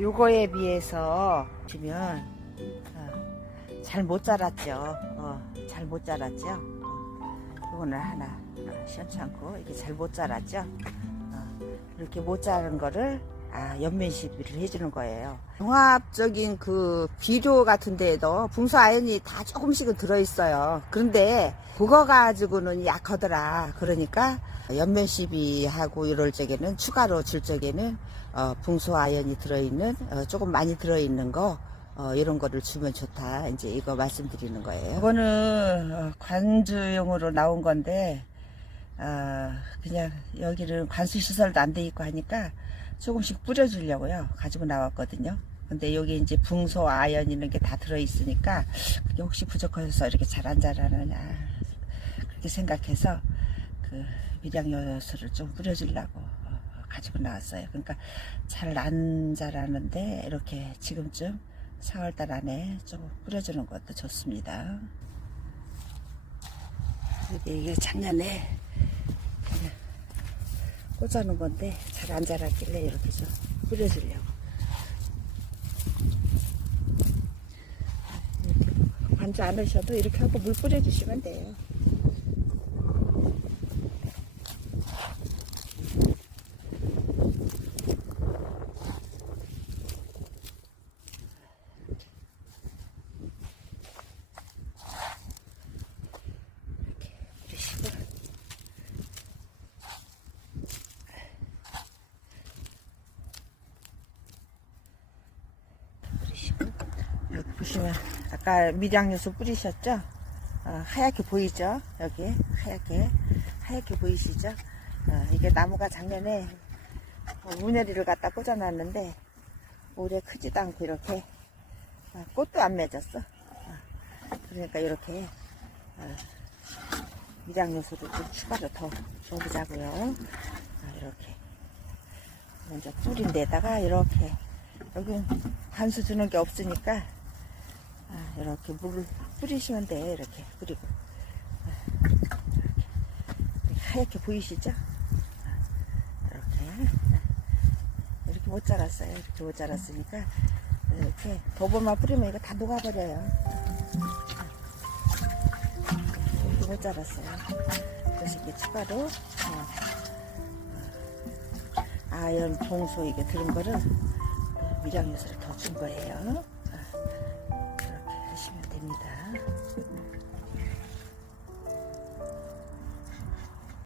요거에 비해서 보시면 잘못 자랐죠. 어, 잘못 자랐죠. 어, 요거는 하나 어, 시원찮고 이게 잘 못 자랐죠. 어, 이렇게 못 자른 거를 아, 연면 시비를 해주는 거예요. 종합적인 그 비료 같은 데에도 붕소 아연이 다 조금씩은 들어있어요. 그런데 그거 가지고는 약하더라. 그러니까 연면 시비하고 이럴 적에는 추가로 줄 적에는 어, 붕소 아연이 들어있는 어, 조금 많이 들어있는 거 어, 이런 거를 주면 좋다. 이제 이거 말씀드리는 거예요. 이거는 어, 관주용으로 나온 건데 어, 그냥 여기는 관수 시설도 안 돼 있고 하니까 조금씩 뿌려주려고요. 가지고 나왔거든요. 근데 여기 이제 붕소, 아연 이런 게 다 들어있으니까 그게 혹시 부족해서 이렇게 잘 안 자라느냐 그렇게 생각해서 그 미량 요소를 좀 뿌려주려고 어, 가지고 나왔어요. 그러니까 잘 안 자라는데 이렇게 지금쯤 4월달 안에 좀 뿌려주는 것도 좋습니다. 이게, 작년에 꽂아놓은 건데 잘 안 자랐길래 이렇게 좀 뿌려주려고. 이렇게 관주 안 하셔도 이렇게 하고 물 뿌려주시면 돼요. 이렇게 뿌리시고. 뿌리시고 여기 보시면 아까 미량요소 뿌리셨죠? 어, 하얗게 보이죠? 여기 하얗게 하얗게 보이시죠? 어, 이게 나무가 작년에 어, 문해리를 갖다 꽂아놨는데 올해 크지도 않고 이렇게 어, 꽃도 안 맺었어. 어, 그러니까 이렇게 어, 미량 요소를 좀 추가로 더 줘보자고요. 어, 이렇게 먼저 뿌린 데다가 이렇게 여기 간수 주는 게 없으니까 아, 이렇게 물을 뿌리시면 돼 이렇게. 뿌리고 아, 이렇게 하얗게 보이시죠? 아, 이렇게. 아, 이렇게 못 자랐어요. 이렇게 못 자랐으니까 이렇게 도보만 뿌리면 이거 다 녹아버려요. 이렇게 못 자랐어요. 그래서 이렇게 추가로. 어, 어, 아연 봉소 이게 들은 거를 미량요소를 더 준 거예요.